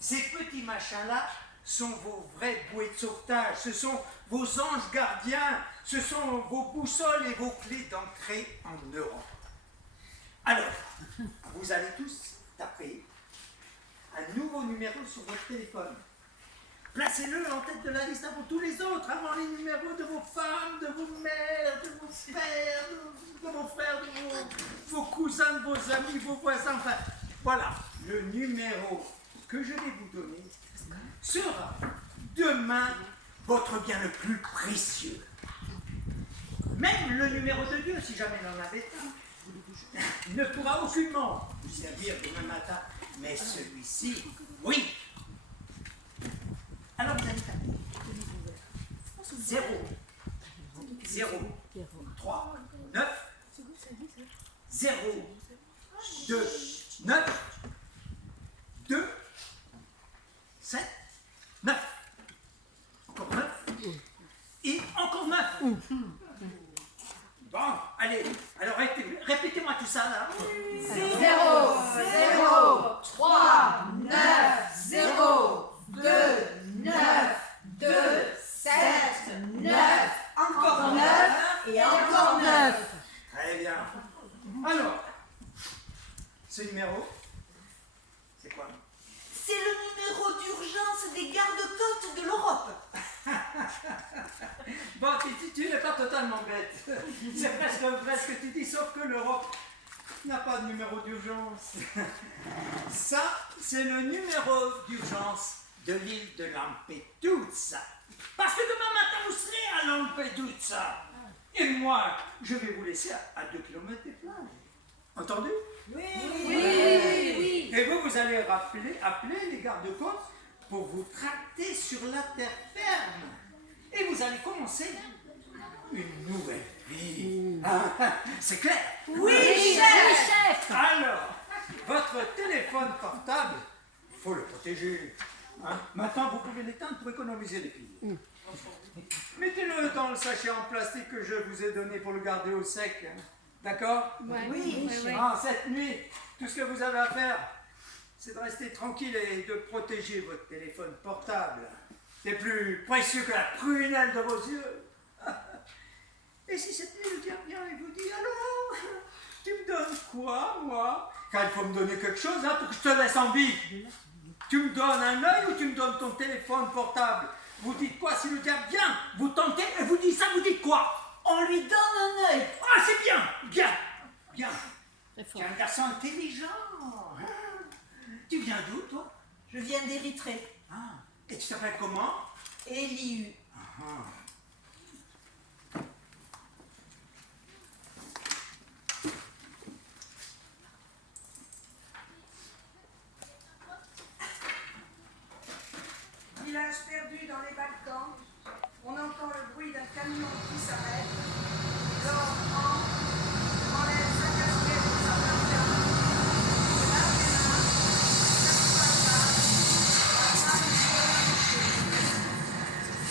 Ces petits machins-là sont vos vraies bouées de sauvetage, ce sont vos anges gardiens, ce sont vos boussoles et vos clés d'entrée en Europe. Alors, vous allez tous taper un nouveau numéro sur votre téléphone. Placez-le en tête de la liste avant tous les autres, avant les numéros de vos femmes, de vos mères, de vos pères, de vos frères, de vos cousins, de vos amis, vos voisins. Enfin, voilà, le numéro que je vais vous donner sera demain votre bien le plus précieux. Même le numéro de Dieu, si jamais il en avait un, ne pourra aucunement vous servir demain matin. Mais celui-ci, oui. Alors vous allez taper 0, 0, 3, 9, 0, 2, 9, 2, 7, 9. Encore 9. Et encore 9. Bon, allez, alors répétez-moi tout ça là. 0, 0, 3, 9, 0, 2, 9, 2, 7, 9, encore 9 et encore 9. Très bien. Alors, ce numéro, c'est quoi? C'est le numéro d'urgence des gardes-côtes de l'Europe. Bon, tu n'es pas totalement bête. C'est presque vrai ce que tu dis, sauf que l'Europe n'a pas de numéro d'urgence. Ça, c'est le numéro d'urgence de l'île de Lampedusa. Parce que demain matin, vous serez à Lampedusa. Et moi, je vais vous laisser à 2 km des plages. Entendu? Oui, oui, oui. Et vous allez appeler les gardes-côtes pour vous tracter sur la terre ferme. Et vous allez commencer une nouvelle vie. C'est clair? Oui, chef. Alors, votre téléphone portable, il faut le protéger. Hein? Maintenant, vous pouvez l'éteindre pour économiser les piles. Mettez-le dans le sachet en plastique que je vous ai donné pour le garder au sec. Hein? D'accord? Oui. Cette nuit, tout ce que vous avez à faire, c'est de rester tranquille et de protéger votre téléphone portable. C'est plus précieux que la prunelle de vos yeux. Et si cette nuit le diable vient et vous dit, alors, tu me donnes quoi, moi? Car il faut me donner quelque chose hein, pour que je te laisse en vie. Tu me donnes un œil ou tu me donnes ton téléphone portable? Vous dites quoi si le diable vient? Vous tentez et vous dites ça, vous dites quoi? On lui donne un œil. Ah, c'est bien, bien, bien. Tu es un garçon intelligent. Hein? Tu viens d'où, toi? Je viens d'Érythrée. Ah. Et tu t'appelles comment? Elihu. Village perdu dans les Balkans, on entend le bruit d'un camion qui s'arrête. L'or enlève sa casquette et sa barrière. Là,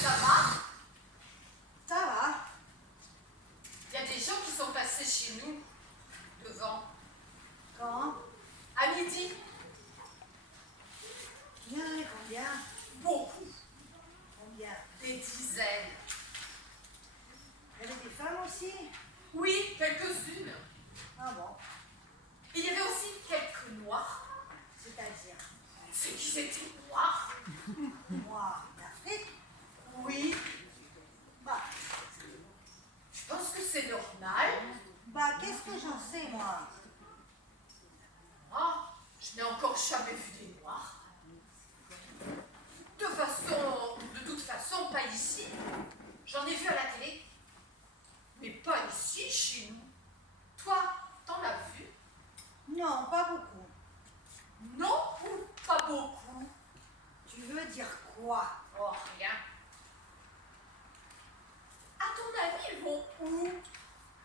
Ça va? ça va. Il y a des gens qui sont passés chez nous, devant, Quand? à midi. Combien? Beaucoup, Combien? des dizaines. Il y avait des femmes aussi? Oui, quelques-unes. Ah bon? Il y avait aussi quelques noirs. C'est-à-dire? C'est qu'ils étaient noirs. Moi, d'Afrique? Oui, Bah, je pense que c'est normal. qu'est-ce que j'en sais, moi? Moi, je n'ai encore jamais vu des noirs. De toute façon, pas ici. J'en ai vu à la télé. Mais pas ici, chez nous. Toi, t'en as vu? Non, pas beaucoup. Non ou pas beaucoup? Tu veux dire quoi? Oh, rien. À ton avis, ils vont où?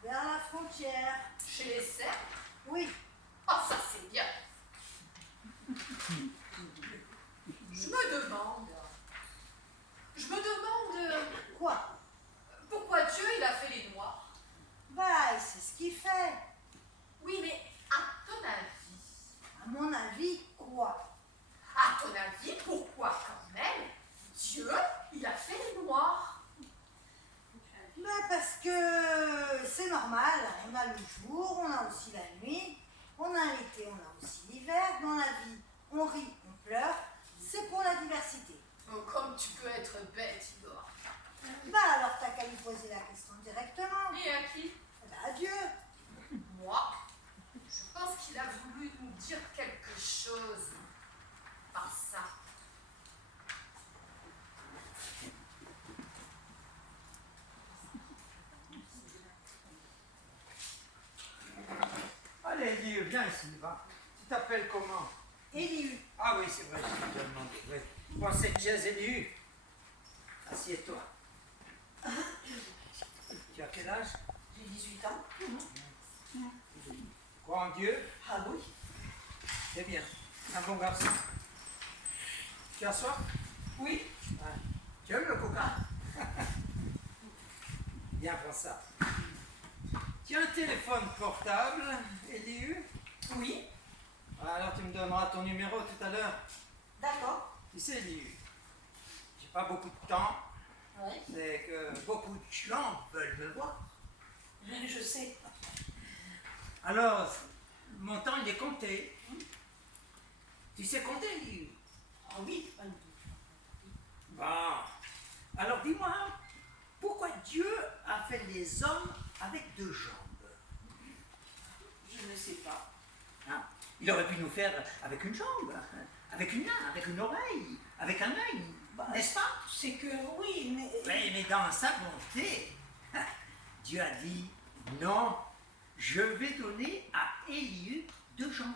Vers la frontière. Chez les Serbes? Oui. Oh, ça c'est bien. Je me demande Quoi? pourquoi Dieu il a fait les noirs. C'est ce qu'il fait. Oui, mais à ton avis, À mon avis, quoi? à ton avis, a le jour, on a aussi la nuit, on a l'été, on a aussi l'hiver. Dans la vie, on rit, on pleure. C'est pour la diversité. Oh, comme tu peux être bête, Igor. Bah alors t'as qu'à lui poser la question directement. Et à qui? Bah à Dieu. Moi, je pense qu'il a voulu nous dire quelque chose par ça. Allez, Elihu, viens ici, va. Tu t'appelles comment? Elihu. Ah oui, c'est vrai, je t'ai déjà demandé. Oui. Prends cette chaise, Elihu. Assieds-toi. Tu as quel âge? J'ai 18 ans. Crois en Dieu? Ah oui. C'est bien. Un bon garçon. Tu as soif? Oui. Ah. Tu aimes le coca? Viens, prends ça. Tu as un téléphone portable, Elihu? Oui. Alors tu me donneras ton numéro tout à l'heure. D'accord. Tu sais, Elihu, j'ai pas beaucoup de temps, Oui. c'est que beaucoup de gens veulent me voir. Je sais. Alors, mon temps, il est compté. Tu sais compter, Elihu? Ah oui. Bon. Alors dis-moi, pourquoi Dieu a fait les hommes avec deux jambes? Je ne sais pas. Hein? Il aurait pu nous faire avec une jambe, avec une main, avec une oreille, avec un œil, n'est-ce pas? C'est que oui, mais... Oui, mais dans sa bonté, Dieu a dit, non, je vais donner à Elihu deux jambes,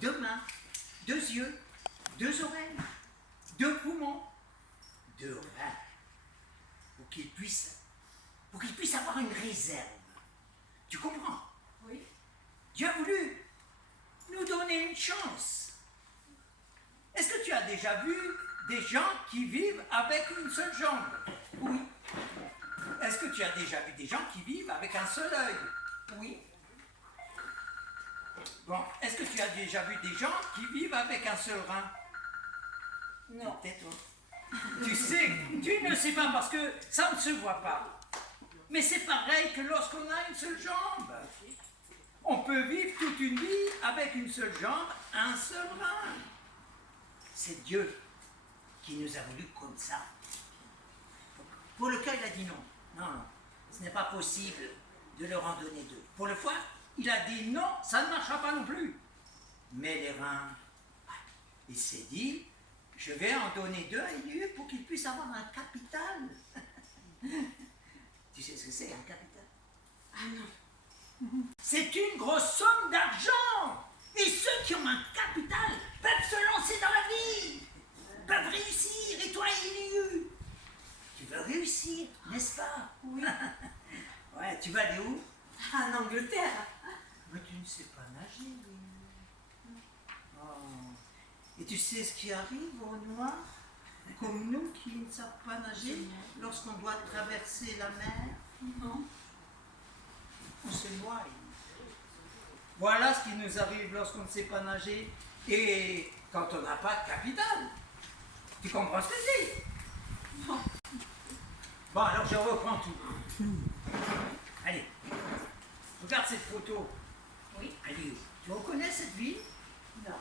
deux mains, deux yeux, deux oreilles, deux poumons, deux reins, pour qu'il puisse avoir une réserve. Tu comprends? Oui. Dieu a voulu nous donner une chance. Est-ce que tu as déjà vu des gens qui vivent avec une seule jambe? Oui. Est-ce que tu as déjà vu des gens qui vivent avec un seul œil? Oui. Bon, est-ce que tu as déjà vu des gens qui vivent avec un seul rein? Non. Tais-toi. Tu sais, tu ne sais pas parce que ça ne se voit pas. Mais c'est pareil que lorsqu'on a une seule jambe. On peut vivre toute une vie avec une seule jambe, un seul rein. C'est Dieu qui nous a voulu comme ça. Pour le cœur, il a dit non. Non, non, ce n'est pas possible de leur en donner deux. Pour le foie, il a dit non, ça ne marchera pas non plus. Mais les reins, il s'est dit, je vais en donner deux à Elihu pour qu'il puisse avoir un capital. Tu sais ce que c'est, un capital? Ah non. C'est une grosse somme d'argent. Et ceux qui ont un capital peuvent se lancer dans la vie, peuvent réussir. Et toi, Elihu, tu veux réussir, n'est-ce pas? Oui. Ouais, tu vas aller où? En Angleterre. Mais tu ne sais pas nager, Elihu. Oh. Et tu sais ce qui arrive aux Noirs, comme nous qui ne savent pas nager, lorsqu'on doit traverser la mer? Non. On se noie. Voilà ce qui nous arrive lorsqu'on ne sait pas nager et quand on n'a pas de capital. Tu comprends ce que je dis? Non. Bon, alors je reprends tout. Allez, regarde cette photo. Oui. Allez, tu reconnais cette ville? Non.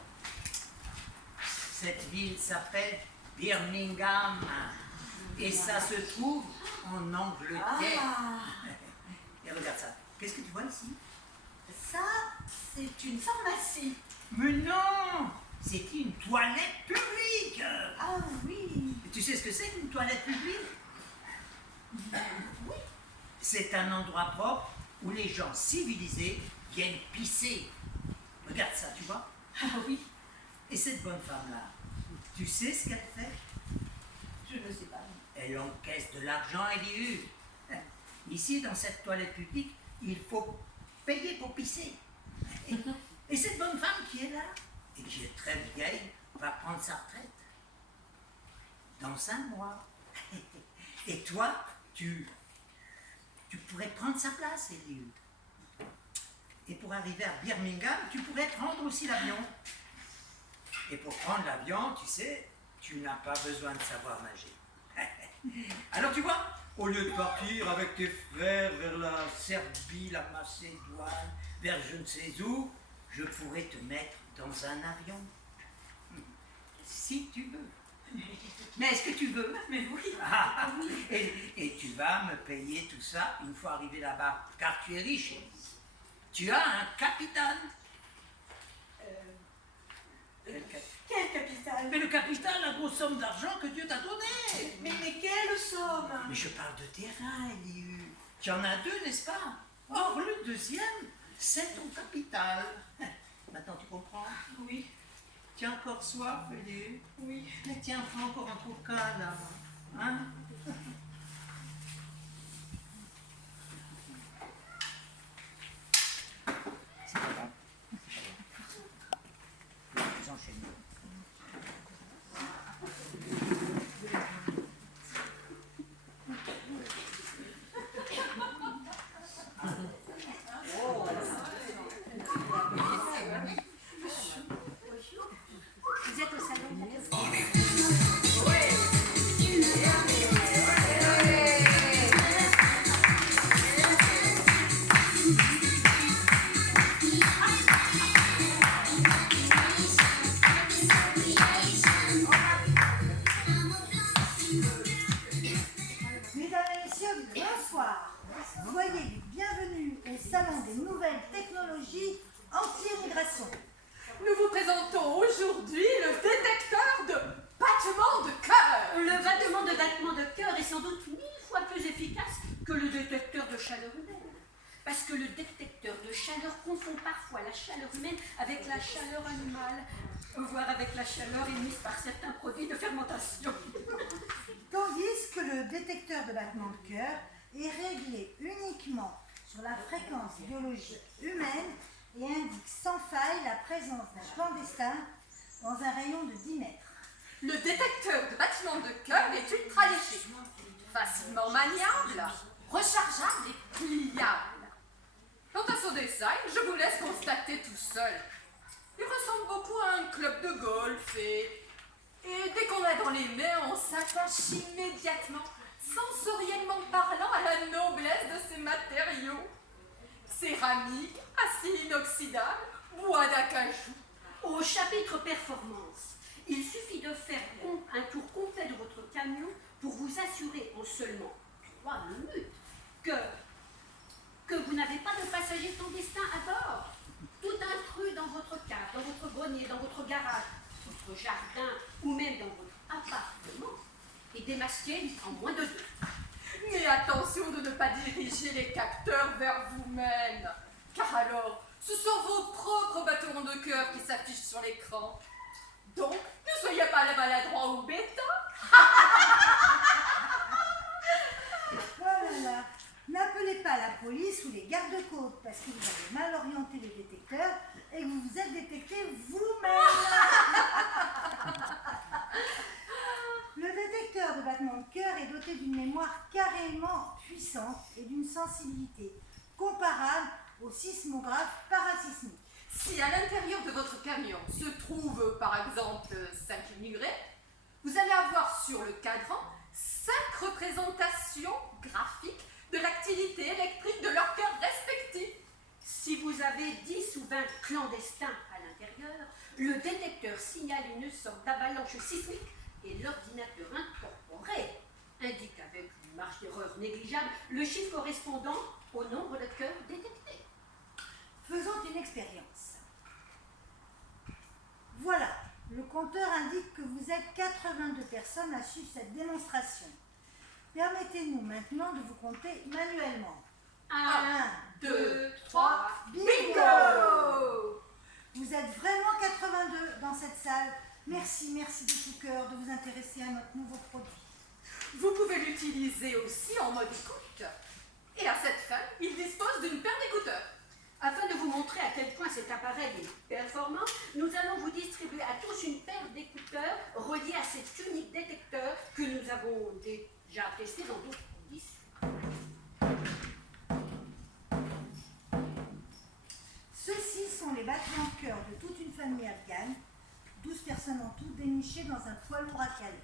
Cette ville s'appelle Birmingham et ça se trouve en Angleterre. Ah. Et regarde ça. Qu'est-ce que tu vois ici? Ça, c'est une pharmacie. Mais non! C'est une toilette publique! Ah oui. Et tu sais ce que c'est qu'une toilette publique? Oui. C'est un endroit propre où les gens civilisés viennent pisser. Regarde ça, tu vois? Ah oui. Et cette bonne femme-là, tu sais ce qu'elle fait? Je ne sais pas. Elle encaisse de l'argent, Elihu. Ici, dans cette toilette publique, il faut payer pour pisser. Et cette bonne femme qui est là, et qui est très vieille, va prendre sa retraite. Dans 5 mois. Et toi, tu pourrais prendre sa place, Elihu. Et pour arriver à Birmingham, tu pourrais prendre aussi l'avion. Et pour prendre l'avion, tu sais, tu n'as pas besoin de savoir nager. Alors tu vois, Au lieu de partir avec tes frères vers la Serbie, la Macédoine, vers je ne sais où, je pourrais te mettre dans un avion. Si tu veux. Mais est-ce que tu veux? Mais oui. Ah, et tu vas me payer tout ça une fois arrivé là-bas, car tu es riche. Tu as un capital. Quel capital? Mais le capital, la grosse somme d'argent que Dieu t'a donnée. Mais quelle somme? Mais je parle de terrain, Elihu. Tu en as deux, n'est-ce pas? Or, le deuxième, c'est ton capital. Maintenant, tu comprends? Oui. Tu as encore soif, Elihu? Oui. Mais tiens, prends encore un coca, là. Hein? C'est pas grave. Vous enchaînez. Vous êtes au salon de la Mesdames et messieurs, bonsoir. Soyez bienvenus au salon des nouvelles technologies anti-immigration. Nous vous présentons aujourd'hui le détecteur de battements de cœur. Le battement de cœur est sans doute 1000 fois plus efficace que le détecteur de chaleur humaine. Parce que le détecteur de chaleur confond parfois la chaleur humaine avec la chaleur animale, voire avec la chaleur émise par certains produits de fermentation. Tandis que le détecteur de battement de cœur est réglé uniquement sur la fréquence biologique humaine et indique sans faille la présence d'un clandestin dans un rayon de 10 mètres. Le détecteur de battements de cœur est ultra léger, facilement maniable, rechargeable et pliable. Quant à son design, je vous laisse constater tout seul. Il ressemble beaucoup à un club de golf et dès qu'on l'a dans les mains, on s'attache immédiatement, sensoriellement parlant, à la noblesse de ses matériaux. Céramique, acier inoxydable, bois d'acajou. Au chapitre performance, il suffit de faire un tour complet de votre camion pour vous assurer en seulement 3 minutes que vous n'avez pas de passagers clandestins à bord. Tout intrus dans votre cave, dans votre grenier, dans votre garage, votre jardin ou même dans votre appartement est démasqué en moins de 2. Mais attention de ne pas diriger les capteurs vers vous-même, car alors, ce sont vos propres battements de cœur qui s'affichent sur l'écran. Donc, ne soyez pas maladroit ou bêta. Oh là là, n'appelez pas la police ou les gardes-côtes parce que vous avez mal orienté le détecteur et que vous vous êtes détecté vous-même. Le détecteur de battement de cœur est doté d'une mémoire carrément puissante et d'une sensibilité comparable au sismographe parasismique. Si à l'intérieur de votre camion se trouve par exemple 5 immigrés, vous allez avoir sur le cadran 5 représentations graphiques de l'activité électrique de leurs cœurs respectifs. Si vous avez 10 ou 20 clandestins à l'intérieur, le détecteur signale une sorte d'avalanche sismique et l'ordinateur incorporé indique avec une marge d'erreur négligeable le chiffre correspondant au nombre de cœurs détectés. Faisons une expérience. Voilà, le compteur indique que vous êtes 82 personnes à suivre cette démonstration. Permettez-nous maintenant de vous compter manuellement. 1, 2, 3, bingo! Vous êtes vraiment 82 dans cette salle. Merci de tout cœur de vous intéresser à notre nouveau produit. Vous pouvez l'utiliser aussi en mode écoute. Et à cette fin, il dispose d'une paire d'écouteurs. Afin de vous montrer à quel point cet appareil est performant, nous allons vous distribuer à tous une paire d'écouteurs reliés à cet unique détecteur que nous avons déjà testé dans d'autres conditions. Ceux-ci sont les battements de cœur de toute une famille afghane, 12 personnes en tout dénichées dans un poids lourd à Calais.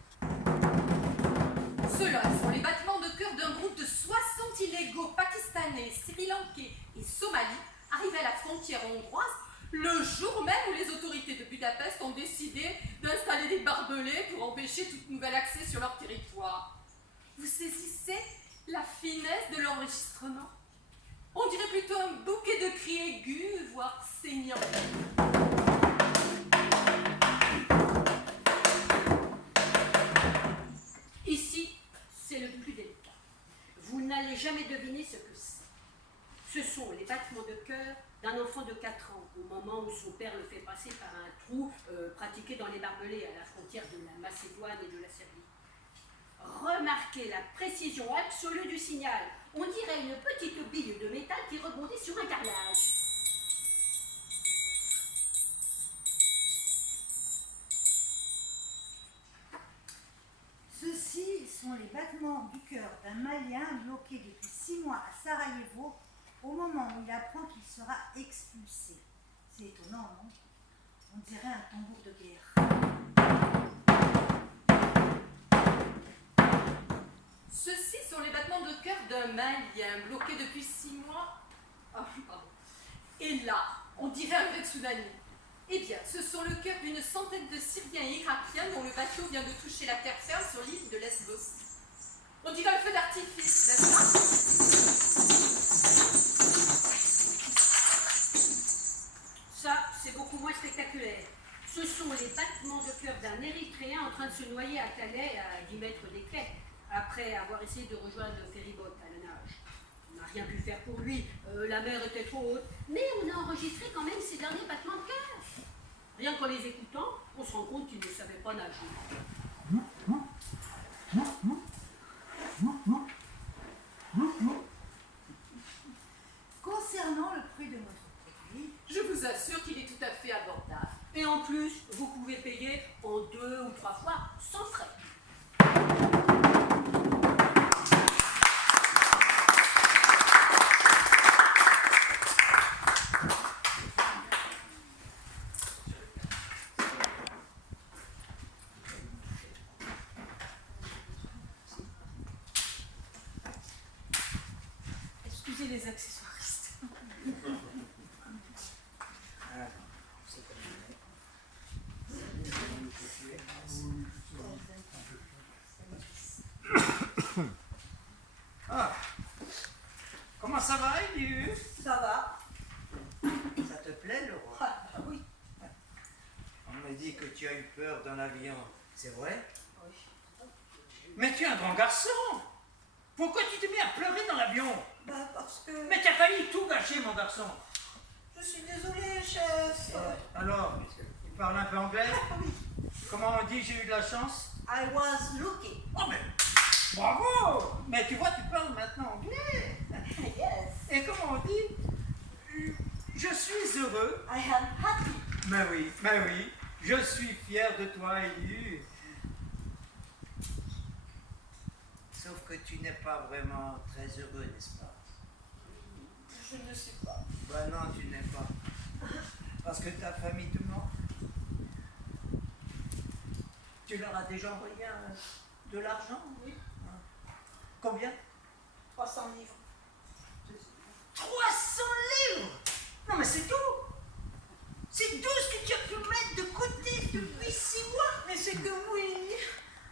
Ceux-là sont les battements de cœur d'un groupe de 60 illégaux pakistanais, sri-lankais et somalis arrivés à la frontière hongroise le jour même où les autorités de Budapest ont décidé d'installer des barbelés pour empêcher toute nouvel accès sur leur territoire. Vous saisissez la finesse de l'enregistrement? On dirait plutôt un bouquet de cris aigus, voire saignants. Ici, c'est le plus délicat. Vous n'allez jamais deviner ce que c'est. Ce sont les battements de cœur d'un enfant de 4 ans, au moment où son père le fait passer par un trou pratiqué dans les barbelés à la frontière de la Macédoine et de la Serbie. Remarquez la précision absolue du signal. On dirait une petite bille de métal qui rebondit sur un carrelage. Ceux-ci sont les battements du cœur d'un Malien bloqué depuis 6 mois à Sarajevo au moment où il apprend qu'il sera expulsé. C'est étonnant, non? On dirait un tambour de guerre. Ceux-ci sont les battements de cœur d'un Malien bloqué depuis 6 mois. Ah, pardon. Et là, on dirait un vrai tsunami. Eh bien, ce sont le cœur d'une centaine de Syriens et Irakiens dont le bateau vient de toucher la terre ferme sur l'île de Lesbos. On dirait un feu d'artifice, n'est-ce pas? Ça, c'est beaucoup moins spectaculaire. Ce sont les battements de cœur d'un Érythréen en train de se noyer à Calais à 10 mètres des quais, après avoir essayé de rejoindre le ferryboat à la nage. On n'a rien pu faire pour lui, la mer était trop haute, mais on a enregistré quand même ses derniers battements de cœur. Rien qu'en les écoutant, on se rend compte qu'il ne savait pas nager. Concernant le prix de notre produit, Je vous assure qu'il est tout à fait abordable. Et en plus, vous pouvez payer en 2 ou 3 fois sans frais. Excusez les accessoiristes. Ah. Comment ça va, Eliu? Ça va? Ça te plaît, le roi? Ah oui. On me dit que tu as eu peur dans l'avion. C'est vrai? Oui. Mais tu es un grand garçon. Pourquoi tu t'es mis à pleurer dans l'avion? Bah parce que... Mais tu as failli tout gâcher, mon garçon. Je suis désolée, chef. Alors, tu parles un peu anglais? Ah oui. Comment on dit j'ai eu de la chance? I was lucky. Oh, mais bravo! Mais tu vois, tu parles maintenant anglais. Yes. Et comment on dit? Je suis heureux. I am happy. Mais oui, je suis fier de toi, Eliu. Sauf que tu n'es pas vraiment très heureux, n'est-ce pas? Je ne sais pas. Ben non, tu n'es pas. Parce que ta famille te manque. Tu leur as déjà envoyé de l'argent? Oui. Combien? 300 livres. 300 livres! Non mais c'est tout! C'est tout ce que tu as pu mettre de côté depuis 6 mois! Mais c'est que oui.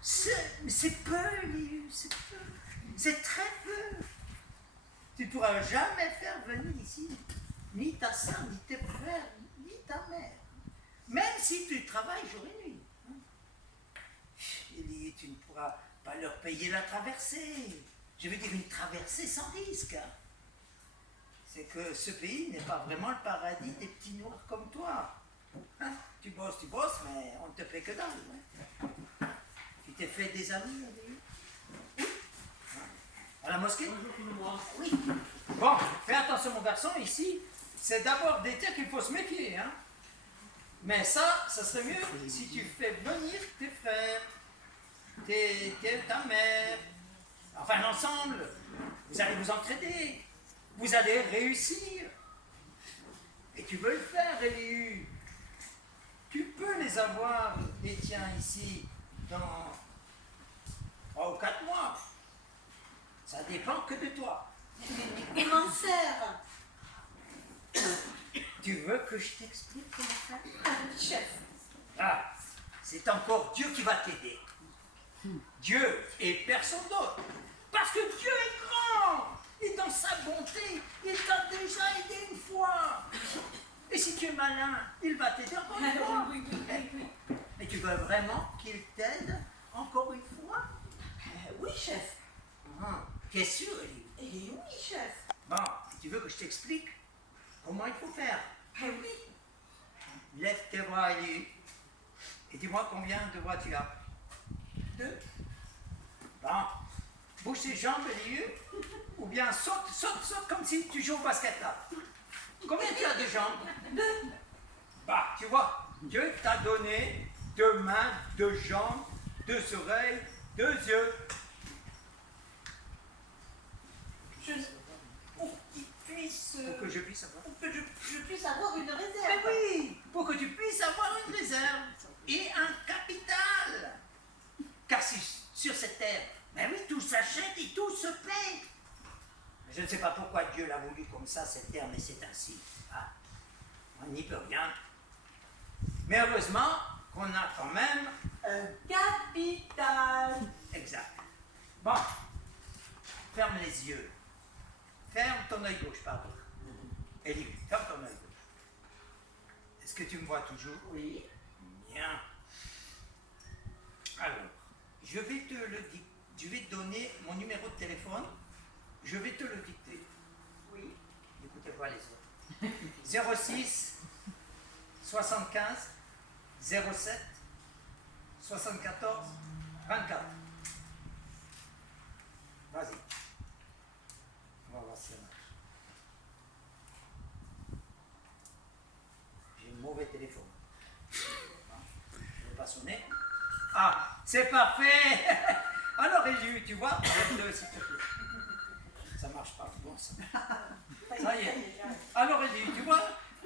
C'est peu, Eliu, c'est peu. C'est très peu. Tu ne pourras jamais faire venir ici ni ta soeur, ni tes frères, ni ta mère. Même si tu travailles jour et nuit. Eliu, tu ne pourras pas leur payer la traversée. Je veux dire une traversée sans risque. C'est que ce pays n'est pas vraiment le paradis des petits noirs comme toi. Hein? Tu bosses, mais on ne te paie que dalle. Hein? Tu t'es fait des amis, Eliu? Oui. À la mosquée? Oui. Bon, fais attention mon garçon, ici, c'est d'abord des terres qu'il faut se méfier. Hein? Mais ça serait mieux si tu fais venir tes frères, ta mère, enfin l'ensemble. Vous allez vous entraider. Vous allez réussir. Et tu veux le faire, Eliu. Tu peux les avoir, les tiens, ici, dans 3 ou 4 mois. dépend que de toi. Mais comment faire? Tu veux que je t'explique comment faire? Chef, Ah, c'est encore Dieu qui va t'aider. Dieu et personne d'autre. Parce que Dieu est grand. Et dans sa bonté, il t'a déjà aidé une fois. Et si tu es malin, il va t'aider encore une fois. Mais tu veux vraiment qu'il t'aide encore une fois? oui, chef. Tu es sûr, Élie? Et oui, chef. Bon, tu veux que je t'explique comment il faut faire? Oui. Lève tes bras, Élie. Et dis-moi combien de bras tu as? 2. Bon. Bouge tes jambes, Élie. Ou bien saute, saute, saute comme si tu joues au basket là. Combien tu as de jambes? 2. Bah, tu vois, Dieu t'a donné 2 mains, 2 jambes, 2 oreilles, 2 yeux. Pour qu'il puisse... Pour que je puisse avoir. Pour que je puisse avoir une Mais réserve. oui, pour que tu puisses avoir une réserve et un capital. Car si sur cette terre, mais oui, tout s'achète et tout se paie. Je ne sais pas pourquoi Dieu l'a voulu comme ça, cette terre, mais c'est ainsi. Ah, on n'y peut rien. Mais heureusement qu'on a quand même Un capital. exact. Bon, ferme les yeux. Ferme ton œil gauche, pardon. Élie, ferme ton œil gauche. Est-ce que tu me vois toujours? Oui. Bien. Alors, je vais te donner mon numéro de téléphone. Je vais te le dicter. Oui. N'écoutez pas les autres. 06 75 07 74 24. Vas-y. On va voir si ça marche. J'ai un mauvais téléphone. Je ne vais pas sonner. Ah, c'est parfait. Alors, Élie, tu vois, le s'il te plaît. Ça marche pas. Bon, ça y est. Alors, Élie, tu vois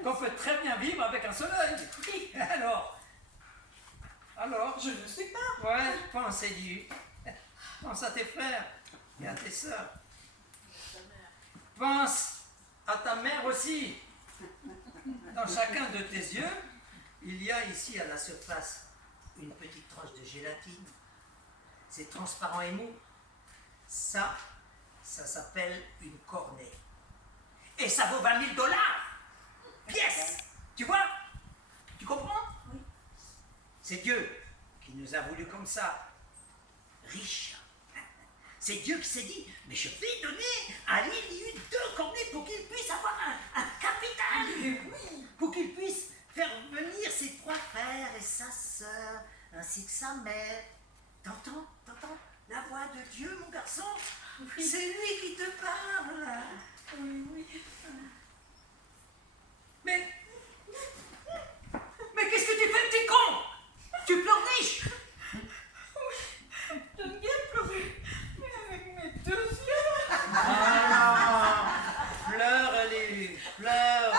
qu'on peut très bien vivre avec un seul œil. Alors, Je ne sais pas. ouais, pense, Élie. Pense à tes frères et à tes sœurs. Pense à ta mère aussi. Dans chacun de tes yeux, il y a ici à la surface une petite tranche de gélatine. C'est transparent et mou. Ça s'appelle une cornée. Et ça vaut 20 000 $. Pièce. Tu vois? Tu comprends? Oui. C'est Dieu qui nous a voulu comme ça. Riches. C'est Dieu qui s'est dit, mais je vais donner à Élie 2 cornées pour qu'il puisse avoir un capital. Oui. Pour qu'il puisse faire venir ses 3 frères et sa sœur, ainsi que sa mère. T'entends la voix de Dieu, mon garçon? Oui. C'est lui qui te parle. Oui. Mais qu'est-ce que tu fais, petit con? Tu pleurniches? J'aime bien pleurer. Mais avec mes 2 yeux. Ah, pleure, Élie, pleure.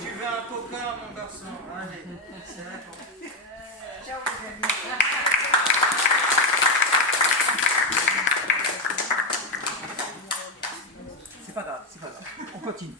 Tu veux un coca, mon garçon? Allez, c'est là pour... Ciao, les amis. C'est pas grave, on continue.